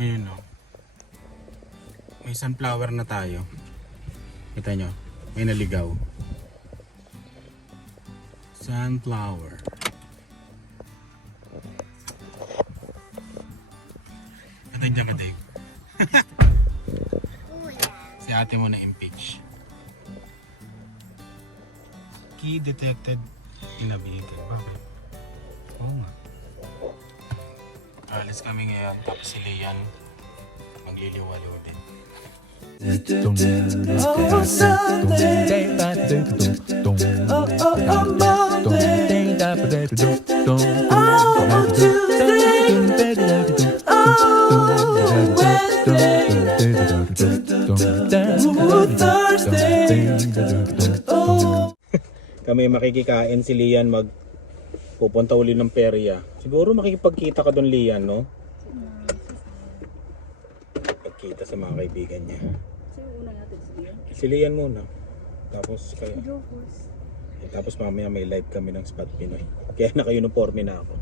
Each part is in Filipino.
Ayun o. May sunflower na tayo. Kita nyo? May naligaw. Sunflower. Dyan ka, Dave. si ate mo na impeach. Key detected in a vehicle. Bakit? Alis kami ngayon, tapos si Lian magliliwaliw din. Oh. Oh, oh, oh. Oh. Oh. Oh. Kami makikikain si Lian mag pupunta uli ng perya. Siguro makikipagkita ka doon Lian, no? Pagkita sa mga kaibigan niya. Si Lian muna. Tapos kayo. Eh, tapos mamaya may live kami ng Spot Pinoy. Kaya naka-uniforme na ako.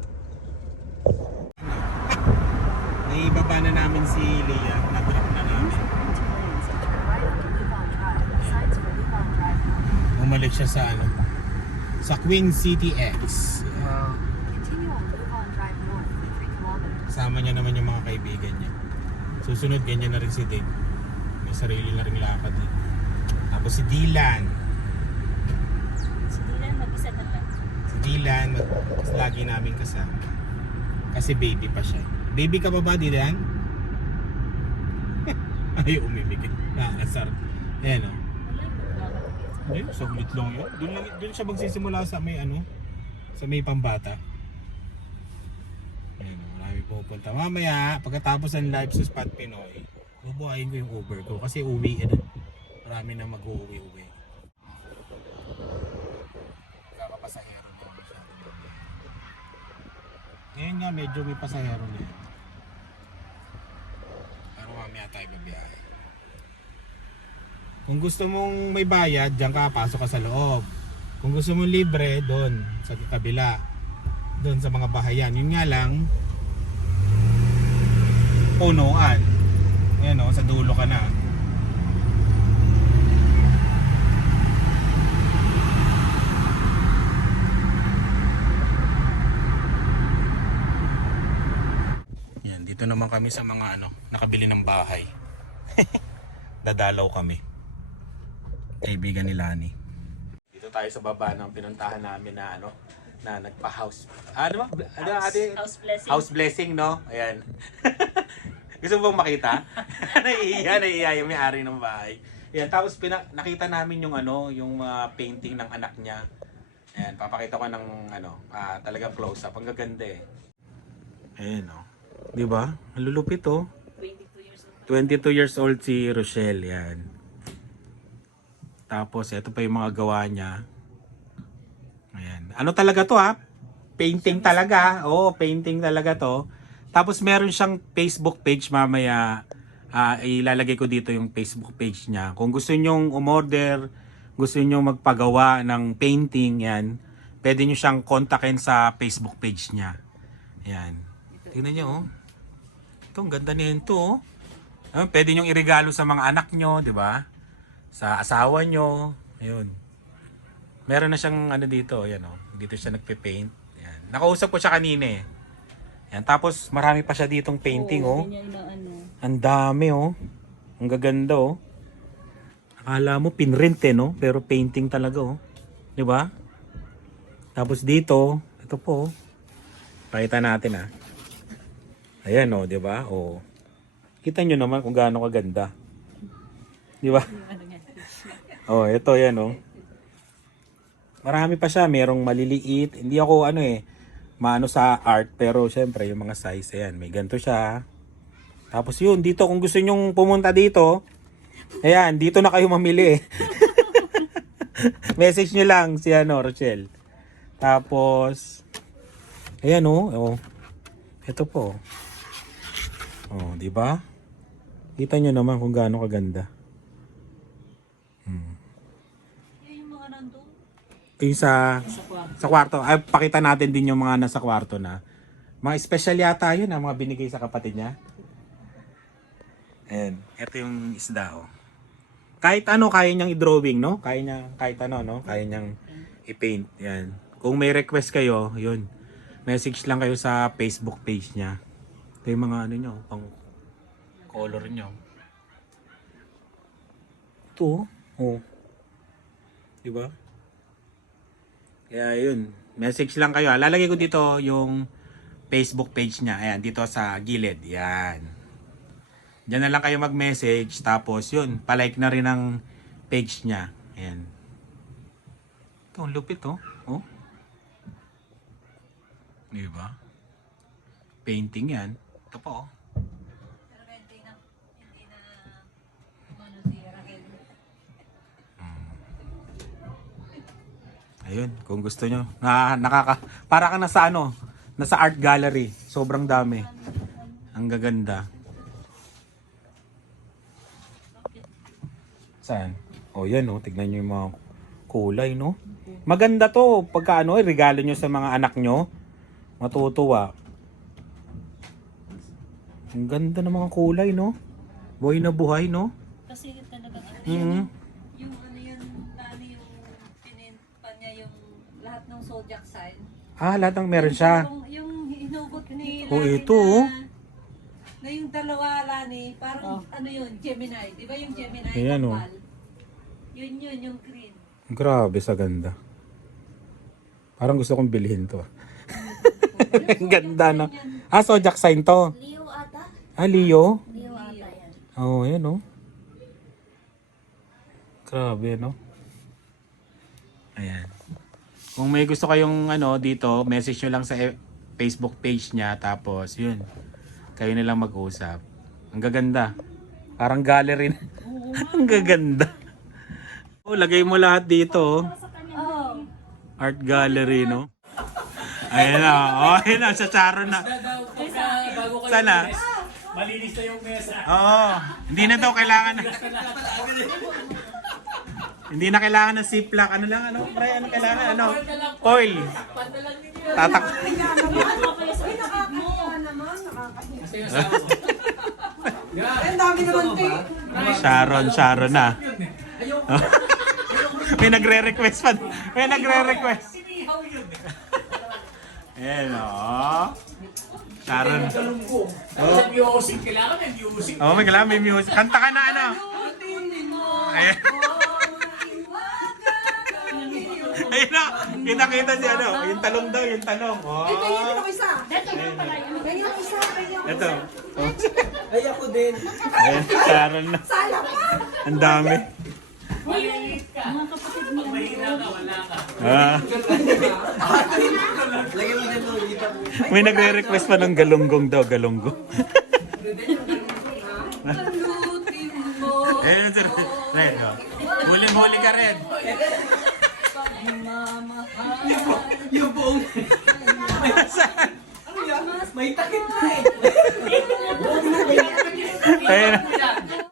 Naibaba na namin si Lian. Nag-drop na namin. Bumalik siya sa ano? Sa Queen City X. Continue on Drive North, 3 kilometers. Kasama niya naman yung mga kaibigan niya. Susunod, ganyan na rin si Dave. May sarili na rin lakad eh. Tapos si Dylan. Si Dylan mag-isa na lang. Si Dylan, mag- mas lagi namin kasama. Kasi baby pa siya. Baby ka pa ba, Dylan? Ay, umimigit. Nakakasar. Ayan o. Magbabago. Hindi, saglit lang yun. Doon, lang, doon siya magsisimula sa may ano, sa may pambata. Ayan, marami pupunta. Mamaya, pagkatapos ng live sa Spot Pinoy, bubuhayin ko yung Uber ko kasi uwi na. Marami na mag-uwi-uwi. Kakapasahero na masyado. Ngayon nga, medyo may pasahero na yan. Pero mamaya tayo babiyahe. Kung gusto mong may bayad, diyan ka, pasok ka sa loob. Kung gusto mong libre, doon, sa kabila. Doon sa mga bahayan. Yun nga lang, punuan. Ayan o, sa dulo ka na. Yan, dito naman kami sa mga ano, nakabili ng bahay. Dadalaw kami kaibigan ni Lani. Tayo sa baba ng pinuntahan namin na ano, na nagpa-house. Ano ba? Ano ate? House blessing. House blessing, no? Ayan. Gusto mo bang makita? naiiya, naiiya yung may-ari ng bahay. Ayan, tapos pina- nakita namin yung ano, yung mga painting ng anak niya. Ayan, papakita ko ng ano, ah, talagang close up. Ang gaganda eh. Ayan, oh. Di ba? Ang lulupit, oh. 22 years old. 22 years old si Rochelle, yan. Tapos, ito pa yung mga gawa niya. Ayan. Ano talaga to ha? Painting talaga. Oo, painting talaga to. Tapos, meron siyang Facebook page mamaya. ah, ilalagay ko dito yung Facebook page niya. Kung gusto nyong umorder, gusto nyong magpagawa ng painting, yan. Pwede nyo siyang kontakin sa Facebook page niya. Ayan. Tingnan nyo, oh. Ito, ang ganda nito, oh. Pwede nyong iregalo sa mga anak nyo, di ba? Sa asawa nyo. Ayun. Meron na siyang ano dito, ayan oh. Dito siya nagpe-paint. Ayan. Nakausap ko siya kanina eh. Ayan. Tapos marami pa siya ditong painting oh. Ganyan na ano. Ang dami oh. Ang gaganda oh. Akala mo pinrint eh no? Pero painting talaga oh. Di ba? Tapos dito, ito po oh. Pakita natin ah. Ayan oh, di ba? Oh. Kita nyo naman kung gaano kaganda. Di ba? Ano? Oh, ito yan oh. Marami pa siya, merong maliliit. Hindi ako ano eh, maano sa art pero syempre yung mga size ayan, may ganito siya. Tapos yun, dito kung gusto nyong pumunta dito, ayan, dito na kayo mamili eh. Message nyo lang si ano, Rochelle. Tapos, ayan oh, oh. Ito po. Oh, di ba? Kita nyo naman kung gaano kaganda. Yan yung mga nandun. Yung sa Sa kwarto. Ay, pakita natin din yung mga nasa kwarto na. Mga special yata yun, ah, mga binigay sa kapatid niya. Ayan, ito yung isda oh. Kahit ano kaya niyang i-drawing, no? Kaya niya kahit ano, no? Kaya niyang i-paint. Yan. Kung may request kayo, yun. Message lang kayo sa Facebook page niya. Ito yung mga ano niyo, pang color niyo. Ito, oh. Di ba? Kaya yun, message lang kayo. ah. Lalagay ko dito yung Facebook page niya. Ayan, dito sa gilid. Yan. Diyan na lang kayo mag-message. Tapos yun, palike na rin ang page niya. Ayan. Ito, ang lupit oh. Oh. Di ba? Painting yan. Ito pa oh. Ayun, kung gusto nyo. Na, nakaka, para ka nasa ano, nasa art gallery. Sobrang dami. Ang gaganda. Saan? Oh, yan oh. Tignan nyo yung mga kulay, no? Maganda to. Pagka ano, regalo nyo sa mga anak nyo. Matutuwa. Ang ganda ng mga kulay, no? Buhay na buhay, no? Kasi talagang ano, Mhm. Ah, lahat ng meron siya. Yung, yung hinugot ni Oh, Lani ito, na, oh. na yung dalawa Lani, parang ano yun, Gemini. Di ba yung Gemini? Ayan, oh. kapal? Yun yun, yung green. Grabe sa ganda. Parang gusto kong bilhin to. Ang ganda, no? Ah, zodiac sign to. Leo ata? Ah, Leo? Leo ata yan. Oo, oh, yan, no? Grabe, no? Ayan. Kung may gusto kayong ano dito, message nyo lang sa e- Facebook page niya. Tapos, yun. Kayo na lang mag-usap. Ang gaganda. Parang gallery. na. Ang gaganda. Oh, lagay mo lahat dito. oh. Art gallery, no? Ayan na. Oh, ayan na. Sa Charon na. Sana? Malinis na yung mesa. Oo. Hindi na daw kailangan. Hindi na kailangan ng ziplock. Ano lang, ano? Pre, ano kailangan? Ano? Oil. Tatak. Sharon, Sharon na. May nagre-request pa. May nagre-request. Ayan, oh. Sharon. Oh. Music, kailangan may music. Oh, may kailangan may music. Kanta ka na ano. Ayan. Ayun na, pinakita si ano, yung talong daw, yung talong. Oh. Ito. Oh. Ay, ako din. Ayan, Sharon na. Ang dami. Ah. May nagre-request pa ng galunggong daw, galunggong. Ayun, sir. Red, oh. Huling-huli ka rin. Yung buong... May takip na eh. Ayun.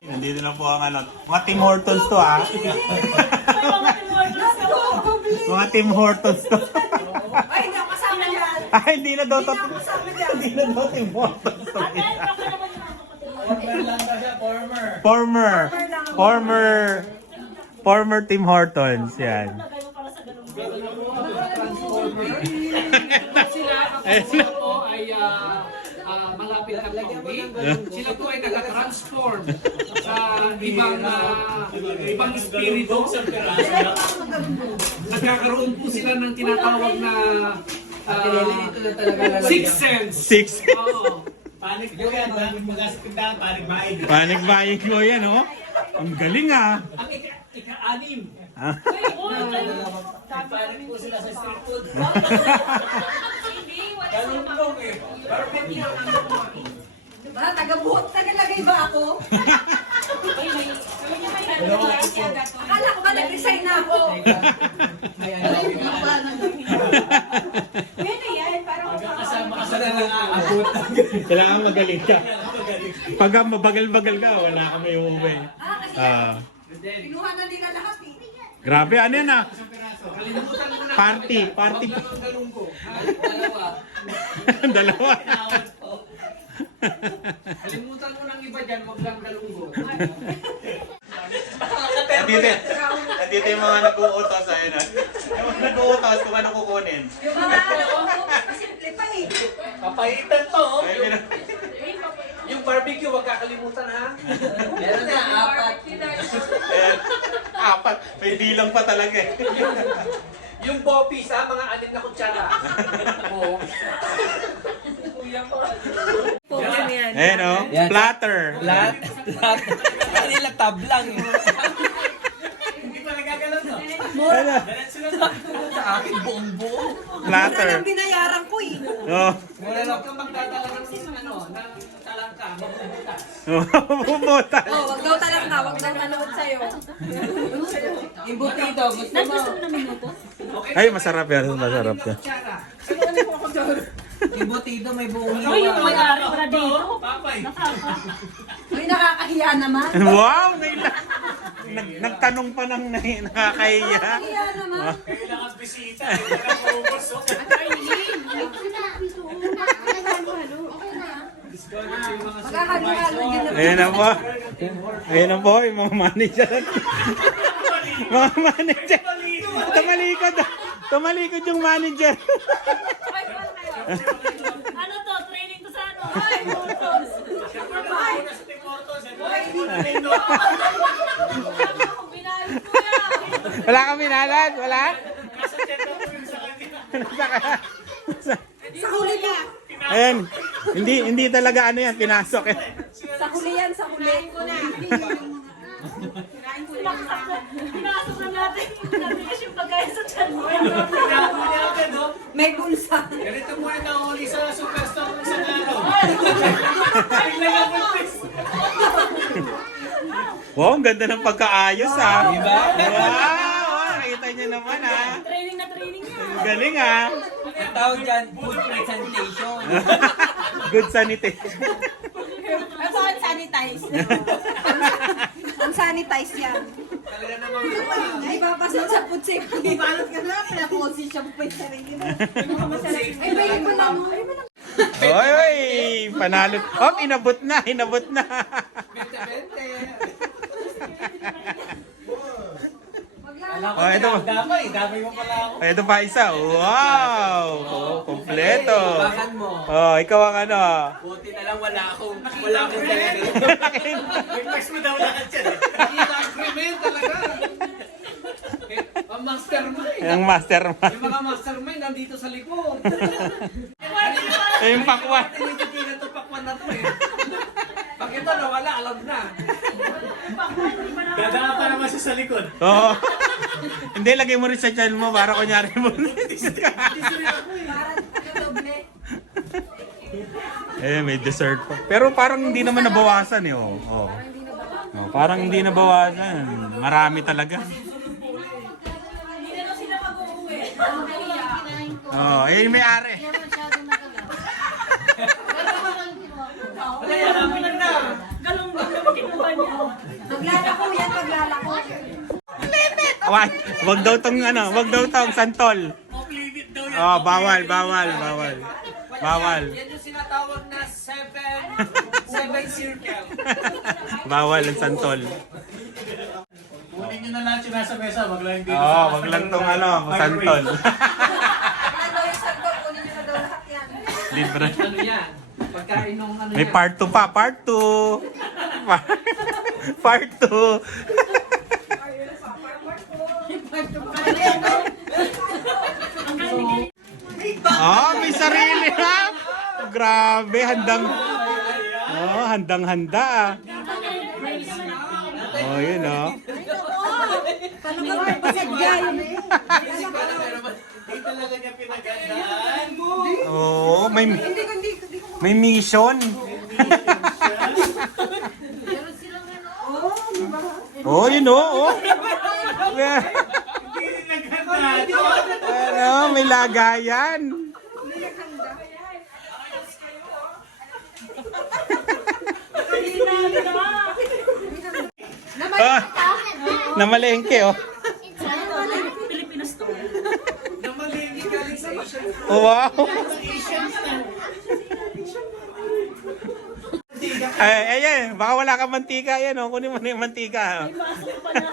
Nandito na po ang ano. Mga Tim Hortons to ah. Mga Tim Hortons to. Ay, hindi ako kasama yan. Ay, hindi na daw to. Kasama yan. Hindi na daw Tim Hortons to. Former lang ka siya, former. Former. Former. Former Tim Hortons. Yan. Sila po ay ah, ah, malapit na pauwi. Sila po ay nag-transform sa ibang ah, ibang espiritu. Nagkakaroon po sila ng tinatawag na uh, six sense. Six. Oo. Panik po yan. Magasip ka panik maig. Panic buying ko yan, oh. Ang galing ah. Ang ika- ika-anim. Ah. Panik po sila sa street food. Ganun lang eh. Perfect yan. Diba? Taga-buhot. Tagalagay ba ako? Akala ko ba nag-resign na ako? Pwede yan. Parang Kasama ka sa nang-aabot. Kailangan magaling ka. Pag mabagal-bagal ka, wala kami uuwi. Ah, kasi Ah. kinuha na nila lahat. Grabe, ano yan ah? Party, party. Dalawa. Dalawa. Kalimutan mo ng iba dyan, wag lang galunggo. Andito, andito yung mga nag-uutos ayun na. Yung mga nag-uutos kung ano kukunin. Yung mga ano, simple pa eh. Papaitan to, oh. Yung barbecue, wag kakalimutan ha. Meron na, apat. Apat. May bilang pa talaga eh. Yung bopis ha, mga anim na kutsara. Oo. Ayan o. Yan. Platter. Lahat, lahat. Kanila tablang eh. Hindi pa nagagalaw no? Ano? Sa akin buong buo. Platter. Ang binayaran ko eh. Oh. Wala lang kang magdadala ng ano, ng talangka, magbubutas. Bumutan. Oh, wag daw talang ka, wag daw manood sa'yo. Imbutido, gusto mo? Okay, Ay, masarap yan. Masarap yan. kutsara. Imbutido, may buong Ay, yung hiwa. may-ari para dito. Papay. May nakakahiya naman. Wow! Naila. Nag, nagtanong pa ng na- nakakahiya. Nakakahiya naman. Kailangan bisita. eh. Walang focus, oh. Magkahalo-halo din na. Ayan na po. Ayan na po, yung mga manager. mga manager. Tumalikod. Tumalikod yung manager. Ano to? Training to sa ano? Ay, motos. Binayos ko yan. Wala kang minalan? Wala? Sa huli ka. Ayan. Hindi hindi talaga ano yan, pinasok eh. Sa huli yan, sa huli. Pinasok na natin. Nabigas yung pagkain sa tiyan mo. May bulsa. Ganito muna nahuli sa superstar ng isang araw. Wow, ang ganda ng pagkaayos ah. Diba? Wow, nakita niyo naman ah. Training na training yan. Ang Galing ah. Ang tawag dyan, food presentation. Good sanitation. Ito ang sanitize. ang sanitize yan. Talaga namang Ay, papasok sa food safety. Balot ka na, pinaposition pa yung sarili mo. Ay, bayan mo lang. Ay, mo lang. Oy, oy, panalo. Oh, inabot na, inabot na. Oh, ito. damay. Damay mo pala ako. Oh, ito pa isa. Wow! Oh, kompleto. Oh, ikaw ang ano. Buti na lang wala akong, wala akong dala. Request mo daw lahat yan eh. Nakita ang krimen talaga. Eh, Ang mastermind. Ang mastermind. Yung mga mastermind nandito sa likod. Eh, yung pakwan. Tinitigilan to pakwan na to eh. Pag ito nawala, alam na. Dadaan pa naman siya sa likod. Oo. Hindi, lagay mo rin sa channel mo para kunyari mo. Doble. eh, may dessert pa. Pero parang hindi naman nabawasan eh. Oh. Oh. Oh, parang hindi nabawasan. Marami talaga. Hindi na sila mag-uwi. Oh, eh, yung may-ari. Wala yan, amin lang na. Galong ba na kinuha niya? Maglalako yan, maglalako. Wag, wag daw tong ano, wag daw tong santol. Yan. Oh, bawal, bawal, bawal. Bawal. Yan yung sinatawag na seven, seven circle. bawal ang santol. Kunin nyo na lahat yung nasa mesa, wag lang dito. Oo, oh, wag lang tong ano, santol. Wala daw yung sarko, kunin nyo na daw lahat yan. Libre. Ano yan? Pagkain nung ano May yan. part 2 pa, part 2. part 2. Oh, may sarili ha. Grabe, handang Oh, handang-handa ah. Oh, yun oh. Oh, may may mission. oh, yun oh. oh. ano, may lagayan. Ah, namalengke oh. Pilipinas to. Namalingin galing sa Asian Oh, wow. Ay, ayan, baka wala kang mantika. Ayan, oh, kunin mo na yung mantika. Masok pa na.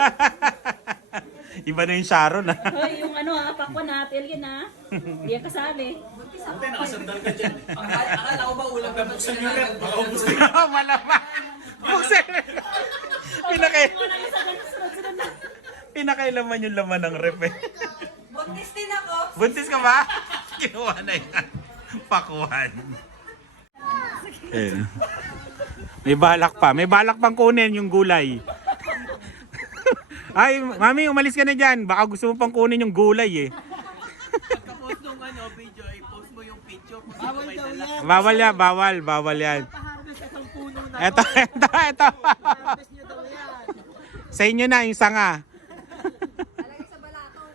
Iba na yung Sharon, ah. Hoy, yung ano ha, pakwan na, Telgin ha. Hindi yan kasali. Akala akala ko ba ulam ka buksan yung rep? Malamang. Buksan. Pinakay, Wala yung sa ganun, sunod-sunod na. pinakailaman yung laman ng rep, eh. Buntis din ako. Buntis ka ba? Kinuha na yan. Pakuhan. Ayun. May balak pa. May balak pang kunin yung gulay. Ay, mami, umalis ka na dyan. Baka gusto mo pang kunin yung gulay eh. Kapos nung ano, video, i-post mo yung picture. Bawal daw yan. Bawal yan, bawal, bawal yan. Eto, eto, eto. Sa inyo na yung sanga. Alagay sa balakaw.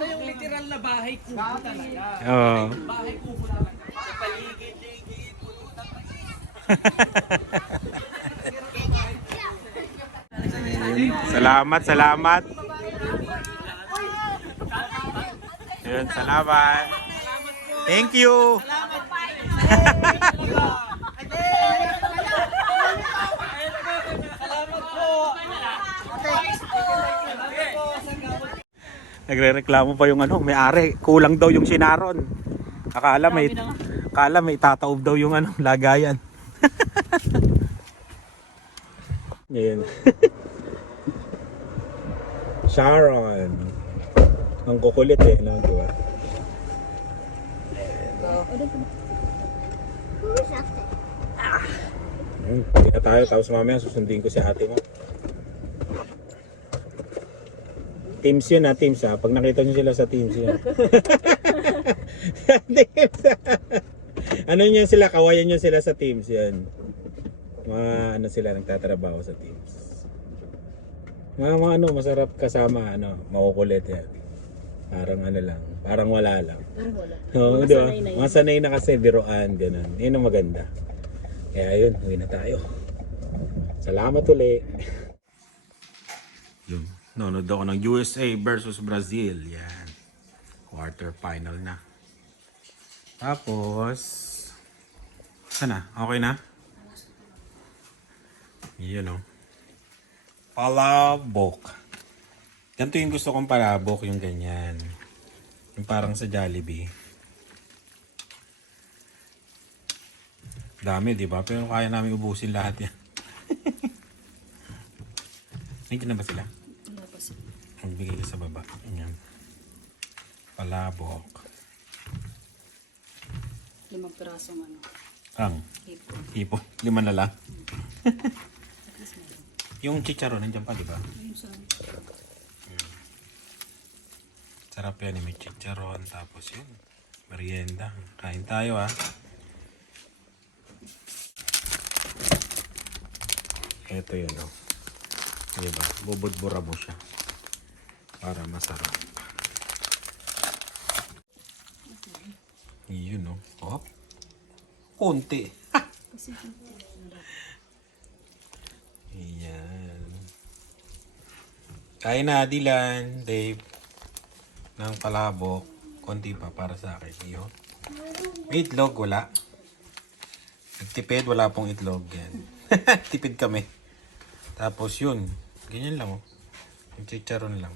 Ito yung literal na bahay kubo talaga. Oo. Bahay kubo talaga. Paligid-ligid, puno ng Salamat, salamat. Ayun, salamat. Thank you. Nagre-reklamo pa yung ano, may-ari. Kulang daw yung sinaron. Akala may akala may tataob daw yung ano, lagayan. Ngayon. Sharon. Ang kukulit eh, no, di ba? Hmm, hindi na tayo. Tapos mamaya susundin ko si ate mo. Teams yun ha, teams ha. Pag nakita nyo sila sa teams yun. teams ano nyo sila, kawayan nyo sila sa teams yan. Mga ano sila, nagtatrabaho sa teams. Mga, mga ano, masarap kasama, ano, makukulit yan. Parang ano lang, parang wala lang. Parang wala. Oo, di ba? sanay na yun. Mga sanay na kasi biroan, ganun. Yun ang maganda. Kaya yun, uwi na tayo. Salamat uli. Yun, nanonood ako ng USA versus Brazil. Yan. Quarter final na. Tapos, sana, okay na? Yun o. Palabok. Ganito yung gusto kong palabok, yung ganyan. Yung parang sa Jollibee. Dami, di ba? Pero kaya namin ubusin lahat yan. Nandiyan na ba sila? Magbigay ka sa baba. Ayan. Palabok. Limang pirasong ano. Ang Ipo. ipo. Lima na lang. yung chicharon, nandiyan pa, di ba? Sarap yan. May chicharon. Tapos yun. Merienda. Kain tayo ah. Ito yun oh. Diba? Bubudbura mo siya. Para masarap. Yun oh. Oh. Konti. Ayan. Kain na, Dylan, Dave ng palabok. Konti pa para sa akin. Yun. Itlog, wala. Nagtipid, wala pong itlog. Yan. Tipid kami. Tapos yun. Ganyan lang oh. Yung chicharon lang.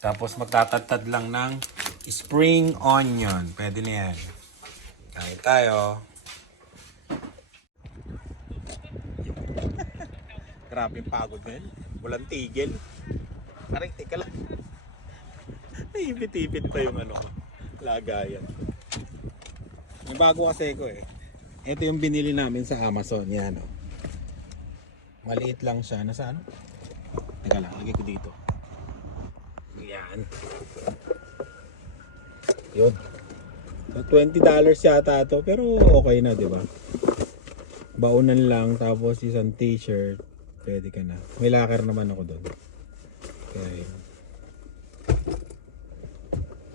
Tapos magtatatad lang ng spring onion. Pwede na yan. Kain tayo. Grabe pagod na yun. Walang tigil. Aray, teka lang. Naipit-ipit pa yung ano. Lagayan. May bago kasi ko eh. Ito yung binili namin sa Amazon. Yan o. Maliit lang siya. Nasaan? Teka lang, lagay ko dito. Yan. Yun. So, $20 yata to pero okay na, di ba? Baunan lang tapos isang t-shirt. Pwede ka na. May locker naman ako doon. Okay.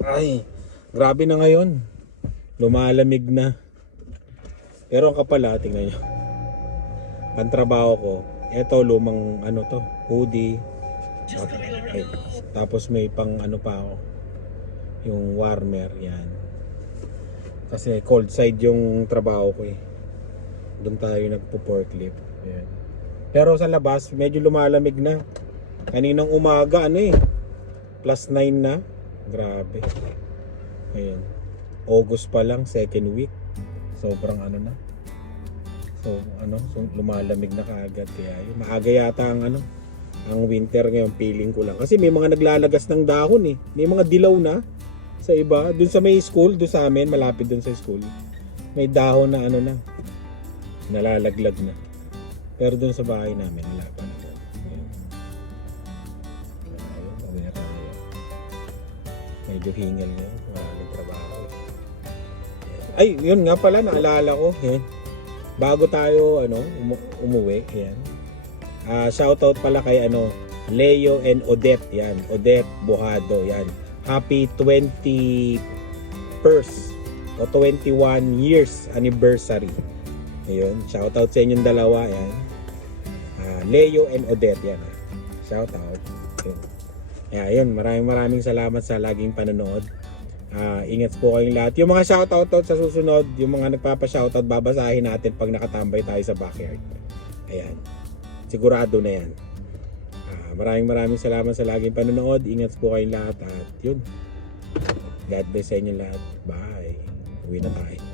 Ay, grabe na ngayon. Lumalamig na. Pero ang kapala, tingnan nyo. Pantrabaho ko, eto lumang ano to, hoodie. Tapos, ay, tapos may pang ano pa ako. Yung warmer, yan. Kasi cold side yung trabaho ko eh. Doon tayo nagpo-forklift. Yan. Pero sa labas, medyo lumalamig na. Kaninang umaga, ano eh. Plus 9 na. Grabe. Ayan. August pa lang, second week. Sobrang ano na. So, ano, so, lumalamig na kaagad. Kaya yun, maaga yata ang ano, ang winter ngayon, feeling ko lang. Kasi may mga naglalagas ng dahon eh. May mga dilaw na sa iba. Dun sa may school, dun sa amin, malapit dun sa school. May dahon na ano na, nalalaglag na. Pero dun sa bahay namin, wala pa tayo. Medyo hingal ngayon, maraming trabaho. Ay, yun nga pala, naalala ko. Yan. Bago tayo ano, umu- umuwi, yan. Ah, shoutout pala kay ano, Leo and Odette, yan. Odette Bojado, yan. Happy 21st o 21 years anniversary. Ayun, shoutout sa inyong dalawa, yan. Ah, Leo and Odette, yan. Shoutout. Yun. Kaya yun, maraming maraming salamat sa laging panonood. Ah, ingat po kayong lahat. Yung mga shoutout sa susunod, yung mga nagpapa-shoutout, babasahin natin pag nakatambay tayo sa backyard. Ayan. Sigurado na yan. Ah, maraming maraming salamat sa laging panonood. Ingat po kayong lahat at yun. God bless sa inyo lahat. Bye. Uwi na tayo.